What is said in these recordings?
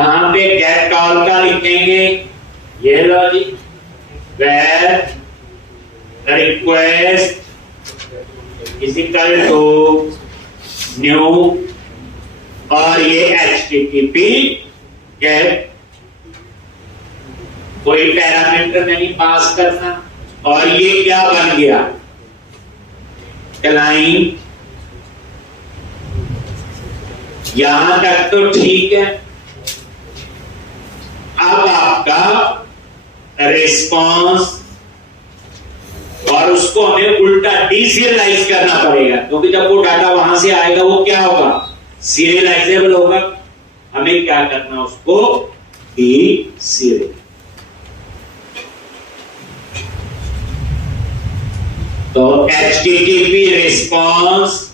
यहां पे get all का लिखेंगे, ये लो जी, where request is equal to new, और ये HTTP गेट, कोई पैरामीटर नहीं पास करना। और ये क्या बन गया, क्लाइंट। यहां तक तो ठीक है। अब आपका रिस्पांस, और उसको हमें उल्टा डीसीरियलाइज करना पड़ेगा, क्योंकि जब वो डाटा वहां से आएगा वो क्या होगा, सीरियलाइजेबल होगा। हमें क्या करना, उसको डीसीरियलाइज। तो HTTP रिस्पांस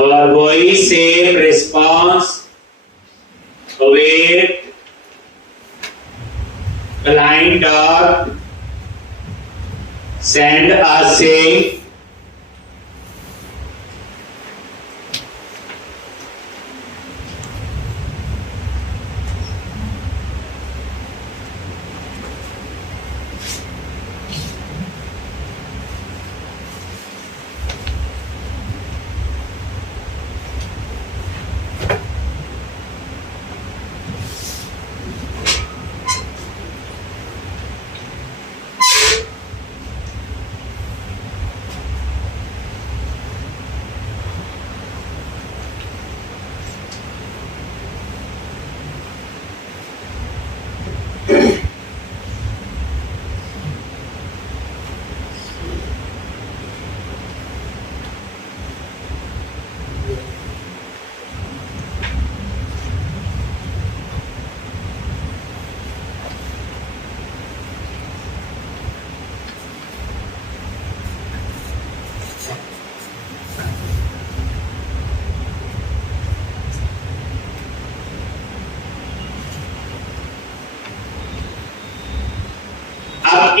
और वही same response await client dot send ascend,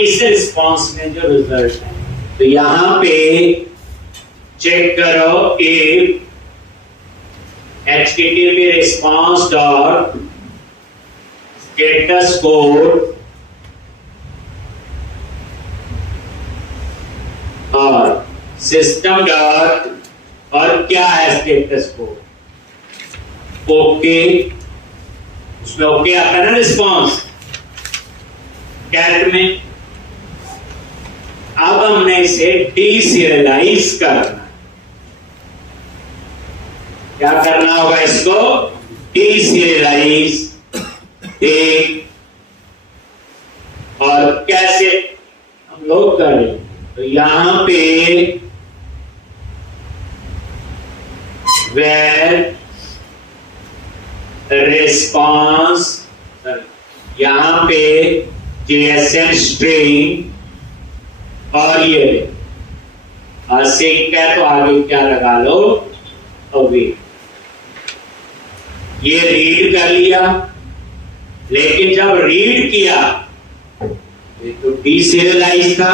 इस रिस्पांस में जो रिजल्ट है, तो यहां पे चेक करो कि HTTP response dot status code और सिस्टम डॉट, और क्या है स्टेटस कोड, ओके, उसमें ओके आता है ना रिस्पांस कैट में। अब हमने इसे डीसीरियलाइज करना, क्या करना होगा, इसको डीसीरियलाइज। एक और कैसे हम लोग करें, तो यहां पे वेर रिस्पांस, यहां पे JSON स्ट्रिंग, और ये सिंक है तो आगे क्या लगा लो, अवे। ये रीड कर लिया, लेकिन जब रीड किया ये तो डीसीरियलाइज था।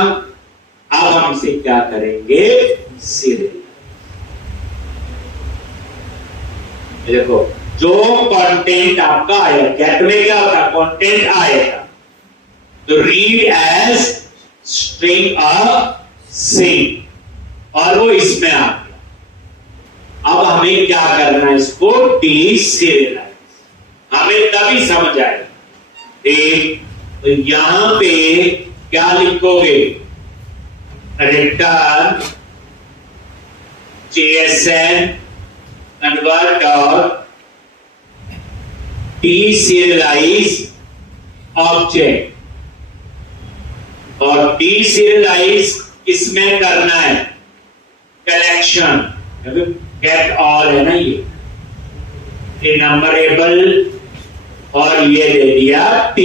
अब हम इसे क्या करेंगे, सीरियलाइज। देखो जो कंटेंट आपका आया, गेट में क्या होता, कंटेंट आएगा तो रीड एज स्ट्रिंग सिंक, और वो इसमें आ गया। अब हमें क्या करना है, इसको डीसीरियलाइज। हमें तभी समझ आएगा। एक तो यहां पे क्या लिखोगे, रिटर्न JSON कन्वर्ट और डीसीरियलाइज ऑब्जेक्ट, और डीसीरियलाइज किसमें करना है, कलेक्शन, गेट ऑल है ना, ये नंबरेबल, और ये दे दिया T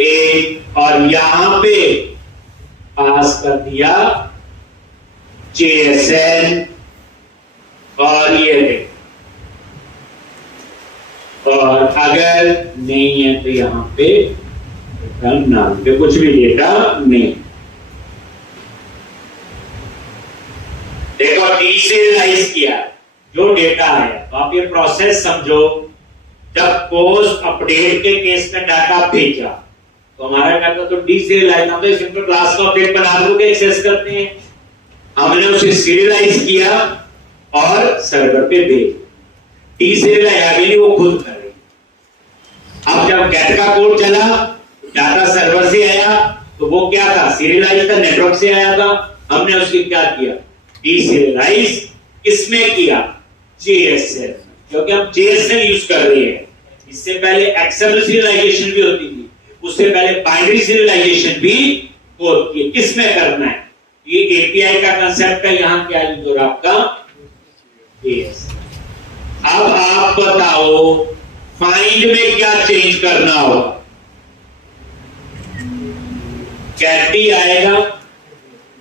एक, और यहां पे पास कर दिया JSON, और ये और अगर नहीं है तो यहाँ पे नाम पे कुछ भी डेटा नहीं। देखो डीसीरियलाइज किया जो डेटा है, तो आप ये प्रोसेस समझो। जब पोस्ट अपडेट के केस में डाटा भेजा तो हमारा डाटा तो डीसीरियलाइज, हम तो सिंपल क्लास का ऑब्जेक्ट बना के एक्सेस करते हैं। हमने उसे सीरियलाइज किया और सर्वर पे भेज। डीसीरियलाइज आगे वो खुद कर रही। अब जब गेट का कोड चला, डाटा सर्वर से आया, तो वो क्या था? सीरियलाइज था, नेटवर्क से आया था। हमने उसकी क्या किया? डीसीरियलाइज। किसमें किया? जेएसएल, क्योंकि हम जेएसएल यूज कर रहे हैं। इससे पहले एक्सएमएल सीरियलाइजेशन भी होती थी, उससे पहले बाइनरी सीरियलाइजेशन भी होती है। किसमें करना है? ये एपीआई का कंसेप्ट है। यहां क्या यूज हो रहा आपका? जेएसएल। अब आप बताओ फाइंड में क्या चेंज करना होगा? कैटी आएगा,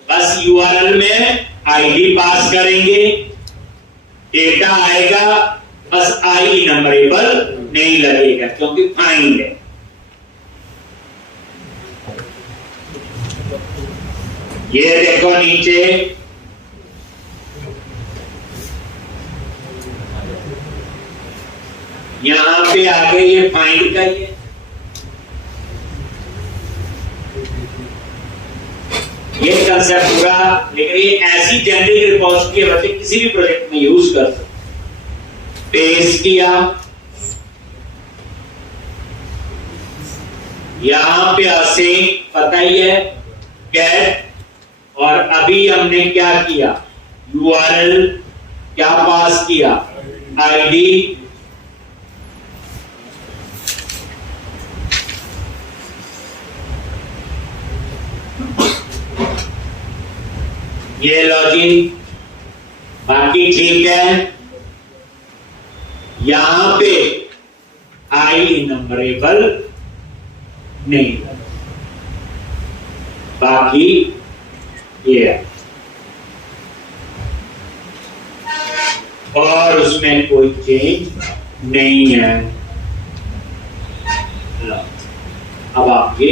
बस यूआरएल में आईडी पास करेंगे, डेटा आएगा, बस आई नंबरेबल नहीं लगेगा क्योंकि फाइंड है। ये देखो नीचे यहां पे आगे ये फाइंड का ही है। ये कंसेप्ट पूरा, लेकिन ये ऐसी जेनेरिक रिपोजिटरी है, बच्चे किसी भी प्रोजेक्ट में यूज कर सकते। पेस्ट किया, यहां पे असेंग पता ही है, गेट, और अभी हमने क्या किया? यूआरएल क्या पास किया? आईडी। ये लॉजिन बाकी ठीक है। यहां पे आई नंबरेबल नहीं, बाकी ये है। और उसमें कोई चेंज नहीं है। अब आपके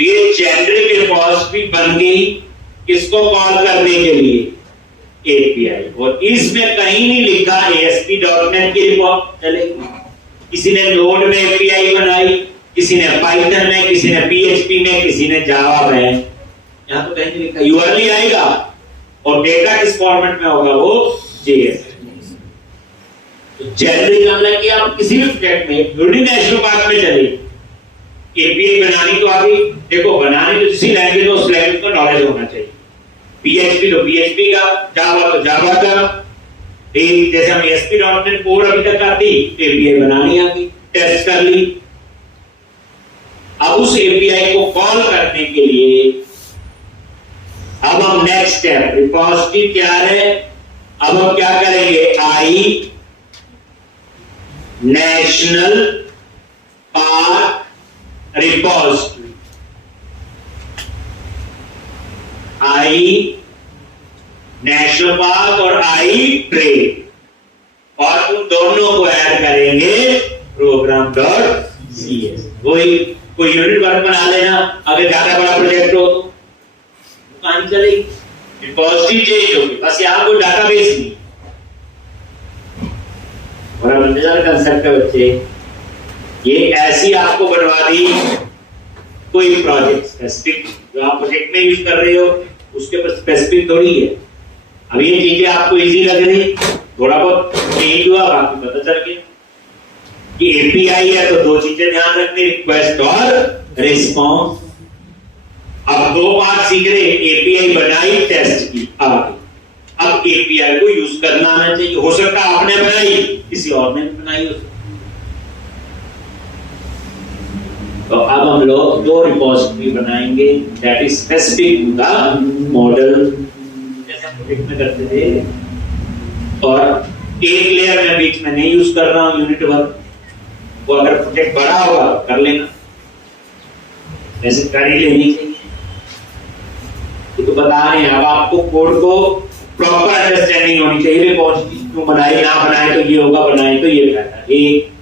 ये जेनेरिक रिपोजिटरी बन गई किसको कॉल करने के लिए? एपीआई। और इसमें कहीं नहीं लिखा ASP.NET की रिपोर्ट चलेगी। किसी ने नोड में एपीआई बनाई, किसी ने पाइथन में, किसी ने PHP में, किसी ने जावा में। यहां तो कहीं नहीं लिखा। यूआरएल आएगा और डेटा किस फॉर्मेट में होगा? वो JSON। तो जेनेरिक मतलब कि आप किसी भी प्रोजेक्ट में नेशनल पार्क में चले, एपीआई बनानी तो अभी देखो, बनानी तो जिसी लैंग्वेज में उस लैंग्वेज का नॉलेज होना चाहिए। PHP तो PHP का, जावा तो जावा का। जैसे हम ASP.NET कोड अभी तक आती, एपीआई बनानी आती, टेस्ट कर ली। अब उस एपीआई को कॉल करने के लिए अब हम नेक्स्ट स्टेप, रिपोजिटरी क्या है? अब हम क्या करेंगे? आई नेशनल पार्क रिपोजिटरी, आई नेशनल पार्क और आई ट्रेड, और उन दोनों को ऐड करेंगे program.cs। वही कोई यूनिट वर्क बना लेना, अगर ज्यादा बड़ा प्रोजेक्ट हो तो कहानी चलेगी। रिपोजिटरी चेंज होगी, बस यहां कोई डाटाबेस नहीं। और अब अंदर कंसेप्ट है बच्चे, ये ऐसी आपको बनवा दी कोई प्रोजेक्ट स्पेसिफिक जो आप प्रोजेक्ट में यूज कर रहे हो उसके ऊपर स्पेसिफिक थोड़ी है। अब ये चीजें आपको इजी लग रही, थोड़ा बहुत चेंज हुआ, बाकी पता चल गया कि एपीआई है तो दो चीजें ध्यान रखनी, रिक्वेस्ट और रिस्पॉन्स। अब दो बात सीख रहे, एपीआई बनाई, टेस्ट की, आगे अब एपीआई को यूज करना आना चाहिए। हो सकता है आपने बनाई, किसी और ने बनाई हो। तो अब हम लोग दो रिपोजिटरी बनाएंगे that is specific to the model, जैसे हम प्रोजेक्ट में करते थे। और एक लेयर में बीच में नहीं यूज कर रहा हूं यूनिट वर्क, वो अगर प्रोजेक्ट बड़ा होगा कर लेना, वैसे कर ही लेनी चाहिए। तो बता रहे हैं, अब आपको कोड को प्रॉपर अंडरस्टैंडिंग होनी चाहिए रिपोजिटरी क्यों बनाई, ना बनाए तो ये होगा, बनाए तो ये फायदा। एक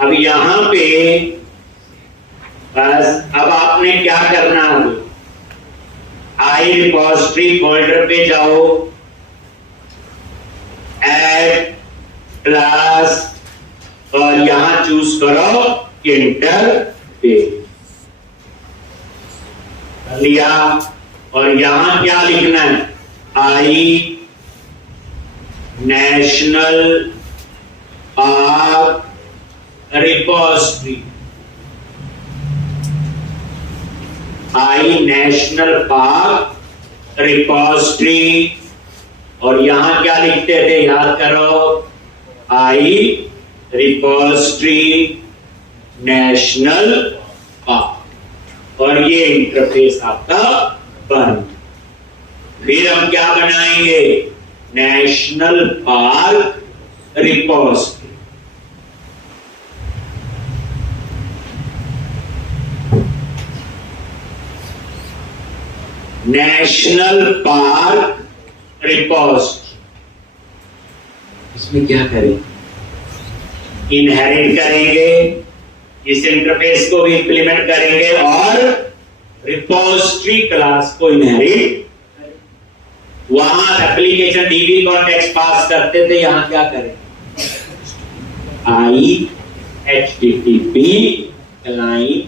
अब यहां पे बस अब आपने क्या करना है, आई रिपोजिटरी फोल्डर पे जाओ, ऐड क्लास और यहां चूज करो इंटरफेस लिया, और यहां क्या लिखना है, आई नेशनल पार्क रिपोजिटरी, आई नेशनल पार्क रिपोजिटरी, और यहां क्या लिखते थे याद करो, आई रिपोजिटरी नेशनल पार्क, और ये इंटरफेस आपका बन। फिर हम क्या बनाएंगे, national park repository, national park repository. इसमें क्या करेंगे, इनहेरिट करेंगे, इस इंटरफेस को भी इंप्लीमेंट करेंगे और रिपोजिटरी क्लास को इनहेरिट, वहां एप्लीकेशन डीबी कॉन्टेक्स्ट पास करते थे, यहां क्या करें, आई HTTP क्लाइंट,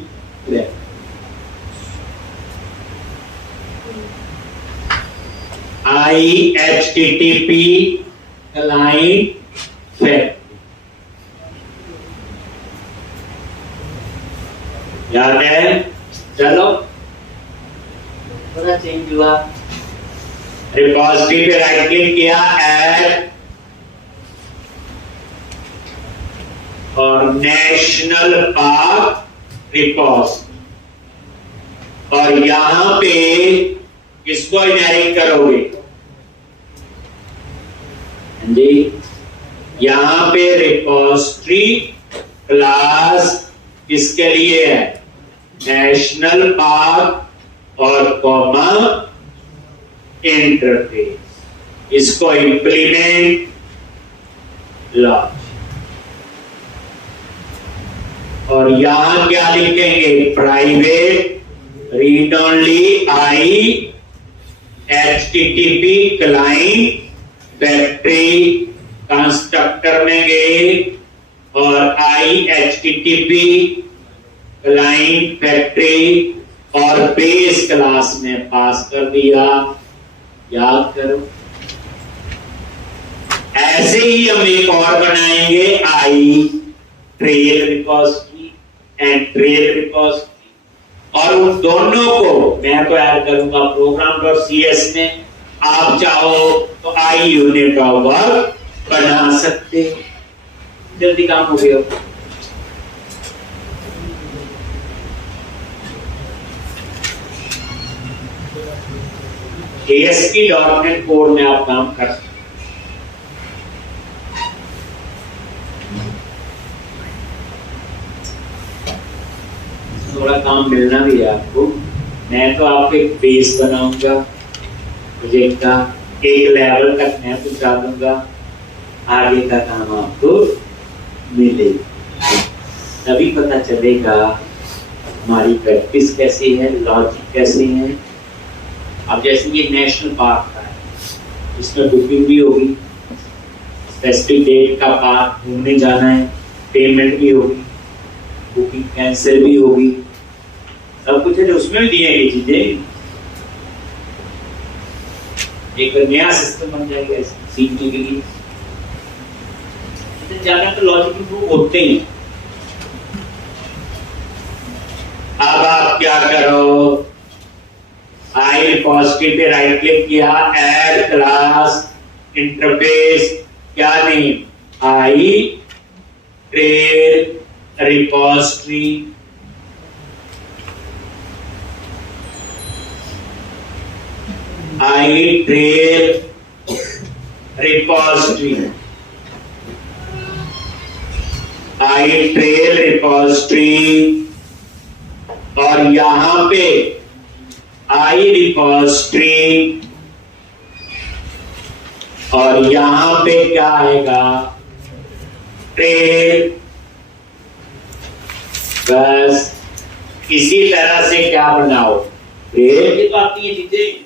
आई HTTP क्लाइंट फैक्ट्री, याद है, चलो थोड़ा चेंज हुआ, रिपोजिटरी पे राइट क्लिक किया, ऐड और नेशनल पार्क रिपोजिटरी, और यहां पे किसको इनहेरिट करोगे जी, यहां पे रिपोजिटरी क्लास किसके लिए है, नेशनल पार्क और कॉमा इंटरफेस, इसको इंप्लीमेंट लॉन्च, और यहां क्या लिखेंगे, private read only I HTTP client factory, constructor में गए और आई HTTP क्लाइंट फैक्ट्री और बेस क्लास में पास कर दिया, याद करो। ऐसे ही हम एक और बनाएंगे, I trail repository and trail repository, और उन दोनों को मैं तो ऐड करूंगा program.cs में, आप चाहो तो आई यूनिट ऑफ वर्क बना सकते हो, जल्दी काम हो गया। ASP.NET कोड में आप काम कर सकते, थोड़ा काम मिलना भी है आपको। मैं तो आपको एक बेस बनाऊंगा प्रोजेक्ट का, एक लेवल तक मैं पहुंचा दूंगा, आगे का काम आपको मिलेगा। तभी पता चलेगा हमारी प्रैक्टिस कैसी है, लॉजिक कैसे है। अब जैसे ये नेशनल पार्क का है, इसमें बुकिंग भी होगी, स्पेसिफिक डेट का पार्क घूमने जाना है, पेमेंट भी होगी, बुकिंग कैंसिल भी होगी, सब कुछ है जो उसमें भी दिए ये चीजें। एक नया सिस्टम बन जाएगा सीखने के लिए। ज्यादा तो लॉजिक इंप्रूव होते ही। अब आप क्या करो, आई रिपोजिटरी पे राइट क्लिक किया, ऐड क्लास इंटरफेस, क्या नेम, आई ट्रेल रिपोजिटरी, आई ट्रेल रिपोजिटरी, आई ट्रेल रिपोजिटरी। और यहां पे आई रिपोजिटरी और यहां पे क्या आएगा, ट्रेल। बस इसी तरह से क्या बनाओ, ट्रेल की तो आती है चीजें।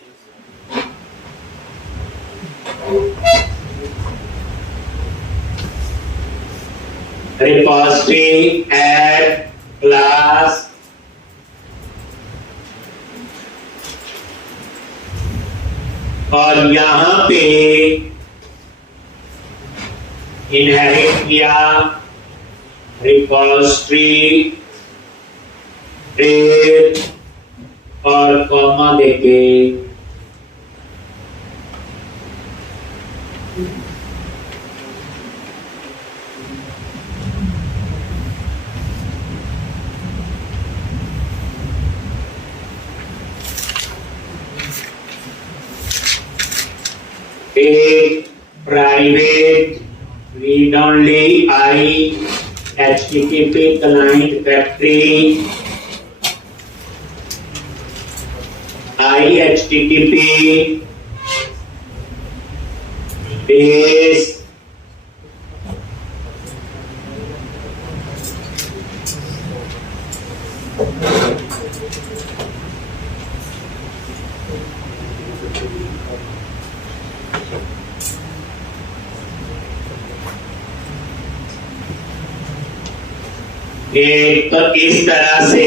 रिपोजिटरी, ऐड क्लास, और यहां पे इनहेरिट किया रिपोजिटरी, ट्रेल और कॉमा देके एक private read only I HTTP client factory, I HTTP base एक। तो इस तरह से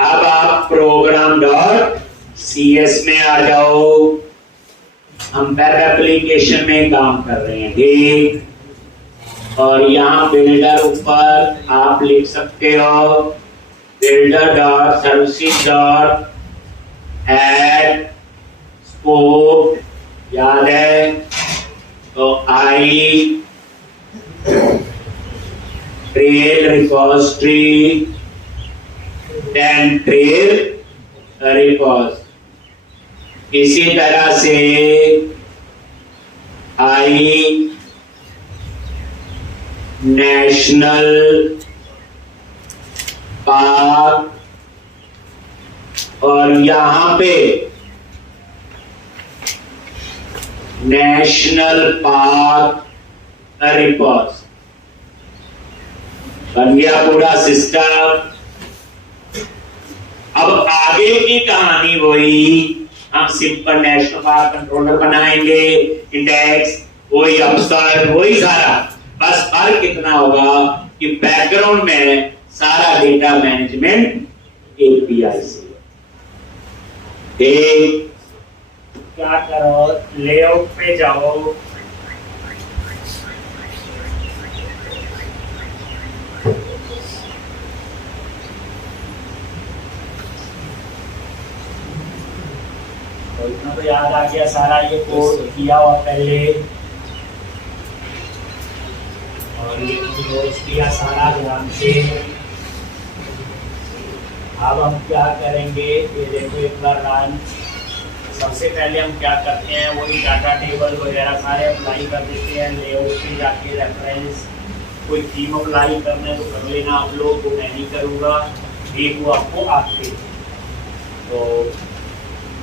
अब आप प्रोग्राम डॉट CS में आ जाओ। हम वेब एप्लीकेशन में काम कर रहे हैं, ठीक। और यहाँ बिल्डर ऊपर आप लिख सकते हो builder dot services dot add scope, याद है तो I trail repository then trail repos. इसी तरह से आई नेशनल पार्क और यहां पे नेशनल पार्क रिपोज बन गया पूरा सिस्टम। अब आगे की कहानी वही, हम सिंपल नेशनल पार्क कंट्रोलर बनाएंगे, इंडेक्स वही, अफसर वही सारा, बस फर्क कितना होगा कि बैकग्राउंड में सारा डेटा मैनेजमेंट एपीआई से। क्या करो, लेआउट पे जाओ, तो इतना तो याद आ गया सारा, ये कोड किया हुआ पहले, और ये क्लोज किया सारा ध्यान से। अब हम क्या करेंगे, ये देखो एक बार रन। सबसे पहले हम क्या करते हैं, वही डाटा टेबल वगैरह सारे अप्लाई कर देते हैं। लेआउट पे जाके रेफरेंस, कोई थीम अप्लाई करना है तो कर लेना आप लोग, वो मैं नहीं करूँगा, एक वो आपको आते। तो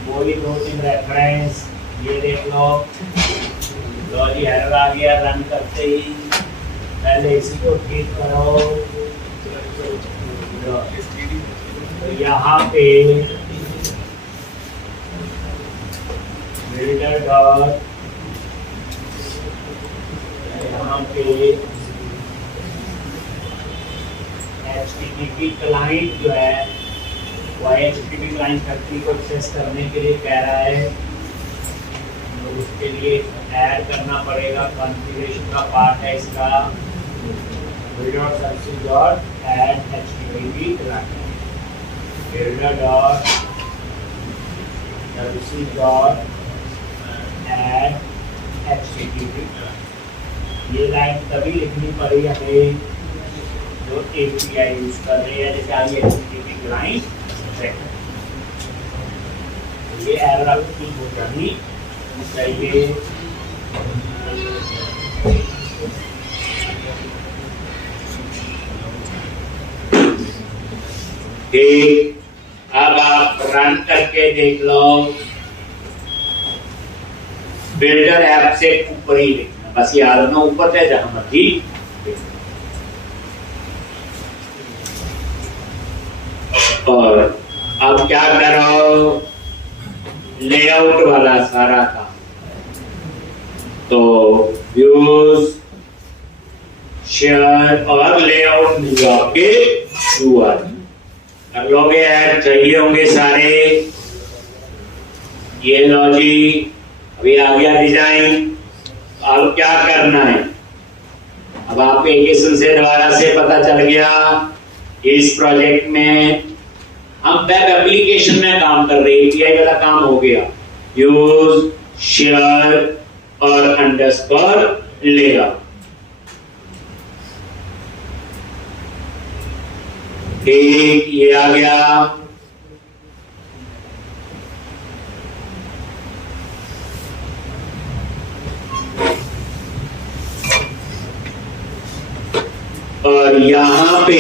वही 2-3 रेफरेंस, ये देख लो, लॉजी एरर आ गया रन करते ही। पहले इसी को ठीक करो, तो यहाँ पे बिल्डर डॉट, यहाँ पे HTTP क्लाइंट जो है वो HTTP क्लाइंट फैक्ट्री को एक्सेस करने के लिए कह रहा है, तो उसके लिए ऐड करना पड़ेगा, कॉन्फ़िगरेशन का पार्ट है इसका, builder services dot add HTTP client, builder dot services dot add HTTP client। ये लाइन तभी लिखनी पड़ी हमें जो API यूज कर रहे हैं, जैसे आइए HTTP क्लाइंट, ये एरर आपको ठीक हो जानी चाहिए। ठीक, अब आप रन करके देख लो, बिल्डर ऐप से ऊपर ही लिखना, बस याद रखना ऊपर है जहां मर्जी। और अब क्या करो, लेआउट वाला सारा काम, तो व्यूज, शेयर और लेआउट मिला के कर लोगे ऐड, चाहिए होंगे सारे। ये लो जी, अभी आ गया डिजाइन। अब क्या करना है, अब आपको एप्लीकेशन से दोबारा से पता चल गया, इस प्रोजेक्ट में हम वेब एप्लीकेशन में काम कर रहे हैं, एपीआई वाला काम हो गया, यूज, शेयर और अंडरस्कोर लेआउट। ठीक, ये आ गया। और यहां पे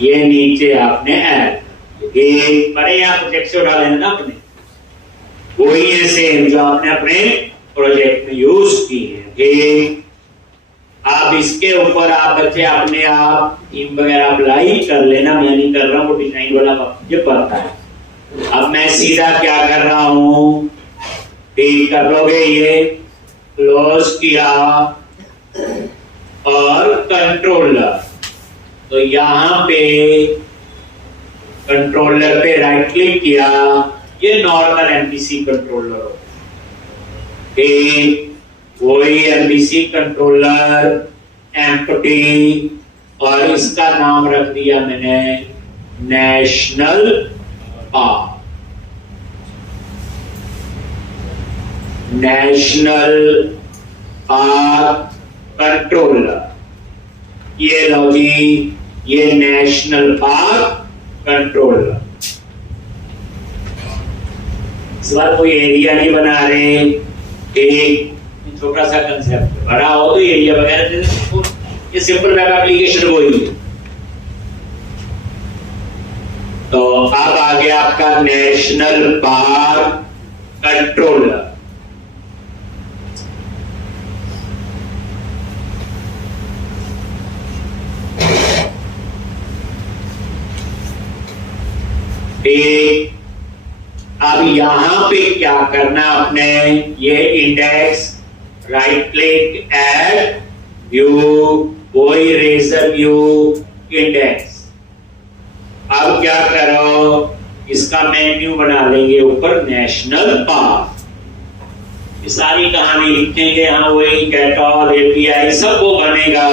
ये नीचे आपने ऐड, बड़े यहाँ प्रोजेक्ट से उठा लेना ना अपने, वही है सेम जो आपने अपने प्रोजेक्ट में यूज की है। ठीक, आप इसके ऊपर आप बच्चे अपने आप थीम वगैरह अप्लाई कर लेना, मैं नहीं कर रहा हूँ, वो डिजाइन वाला ये पता है। अब मैं सीधा क्या कर रहा हूँ, ठीक कर लोगे, ये क्लोज किया और कंट्रोलर, तो यहां पे कंट्रोलर पे राइट क्लिक किया, ये नॉर्मल एमपीसी कंट्रोलर हो, ठीक, वही एमपीसी कंट्रोलर एम्प्टी, और इसका नाम रख दिया मैंने national park, national park controller. ये लो जी, ये नेशनल पार्क कंट्रोलर। इस बार कोई एरिया नहीं बना रहे, एक छोटा सा कंसेप्ट, बड़ा हो तो एरिया वगैरह, ये सिंपल वेब एप्लीकेशन वही है। तो अब आ गया आपका नेशनल पार्क कंट्रोलर। ठीक, अब यहां पे क्या करना आपने, ये index, right click, add view, वो इरेजर व्यू इंडेक्स। अब क्या करो, इसका मेन्यू बना लेंगे ऊपर नेशनल पार्क। ये सारी कहानी लिखेंगे, हाँ वही गेट ऑल एपीआई सब वो बनेगा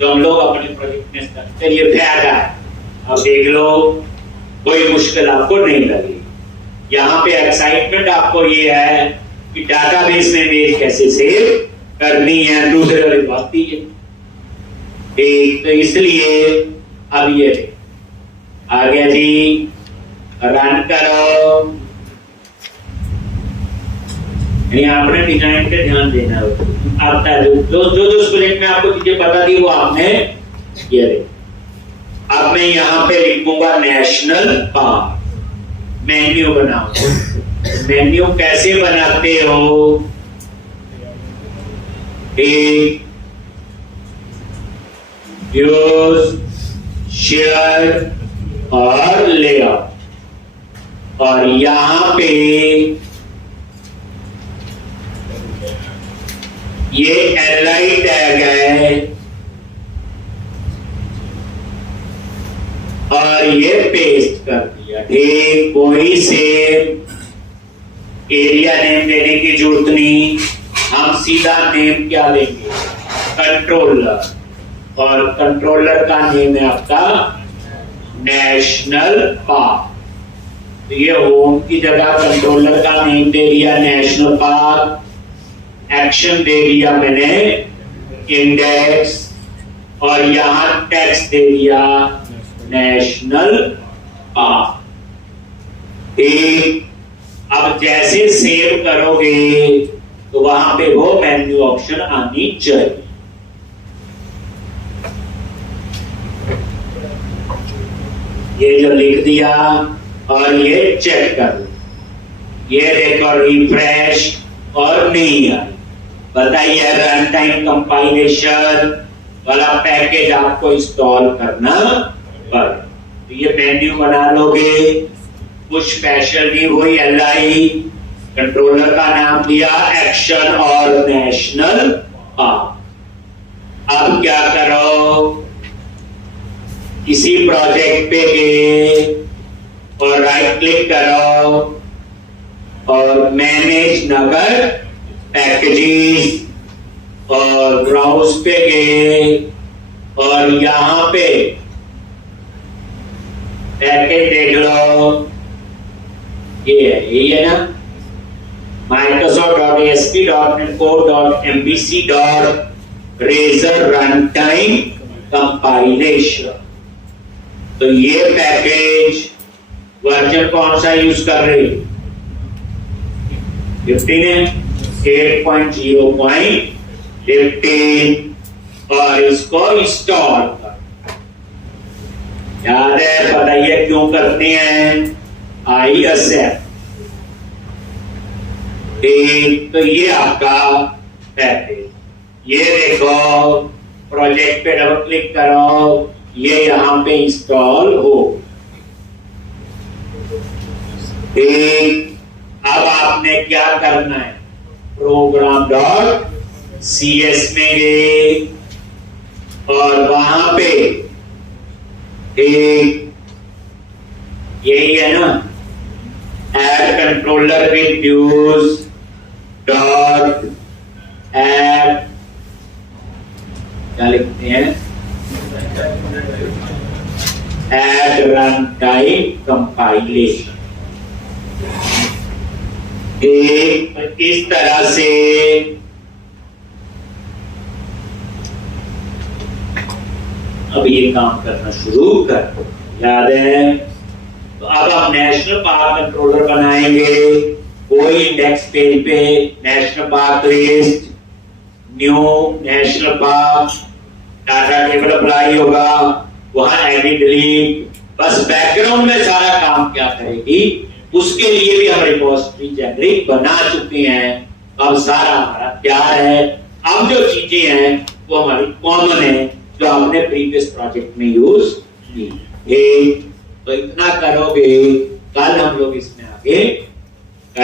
जो हम लोग अपने प्रोजेक्ट में करते हैं। ये फायदा है, अब देख लो कोई मुश्किल आपको नहीं लगेगी। यहाँ पे एक्साइटमेंट आपको ये है कि डाटाबेस में इमेज कैसे सेव करनी है, दूसरे वाली बात ही है। ठीक, तो इसलिए अब ये आ गया जी, रन करो। आपने डिजाइन पे ध्यान देना आता है, जो स्टूडेंट में आपको चीजें बता दी वो आपने ये रे। अब मैं यहाँ पे लिखूंगा नेशनल पार्क, मेन्यू बनाओ। मेन्यू कैसे बनाते हो, यूज, शेयर और लेआउट। और यहां पे ये एलआई टैग है और ये पेस्ट कर दिया। ठीक, कोई से एरिया नेम देने की जरूरत नहीं, हम सीधा नेम क्या लेंगे, कंट्रोलर, और कंट्रोलर का नेम है आपका नेशनल पार्क। तो ये होम की जगह कंट्रोलर का नेम दे दिया नेशनल पार्क, एक्शन दे दिया मैंने इंडेक्स, और यहां टेक्स्ट दे दिया नेशनल पार्क। ठीक, अब जैसे सेव करोगे तो वहां पे वो मेन्यू ऑप्शन आनी चाहिए। ये जो लिख दिया और ये चेक कर लो, ये देखो रिफ्रेश और नहीं आई। बताइए रन टाइम कंपाइलेशन वाला पैकेज आपको इंस्टॉल करना पड़ेगा। तो ये मेन्यू बना लोगे, कुछ स्पेशल नहीं, वही एलआई, कंट्रोलर का नाम दिया एक्शन और नेशनल पार्क। अब क्या करो, इसी प्रोजेक्ट पे गए और राइट क्लिक करो और मैनेज नगर पैकेजेस, और ब्राउज पे गए और यहां पे पैकेज देख लो, यही है ना, microsoft.asp.netcore.mbc.razor runtime compilation। तो ये पैकेज वर्जन कौन सा यूज कर रहे, 15 है, 8.0.15, और इसको इंस्टॉल कर। याद है, बताइए क्यों करते हैं, आई एक्सेप्ट। तो ये आपका पैकेज, ये देखो प्रोजेक्ट पे डबल क्लिक करो, ये यहां पे इंस्टॉल हो। अब आपने क्या करना है, program.cs में गए और वहां पे यही है ना, add controller with views dot add, क्या लिखते हैं, add runtime compilation। इस तरह से अब ये काम करना शुरू कर, याद है। तो अब हम नेशनल पार्क कंट्रोलर बनाएंगे, कोई इंडेक्स पेज पे national park list, new national park, data table apply होगा, वहां एडिट डिलीट, बस बैकग्राउंड में सारा काम क्या करेगी, उसके लिए भी हम रिपोजिटरी जेनरिक बना चुके हैं। अब सारा हमारा तैयार है। अब जो चीजें हैं वो हमारी कॉमन है, जो हमने प्रीवियस प्रोजेक्ट में यूज की। तो इतना करोगे, कल हम लोग इसमें आगे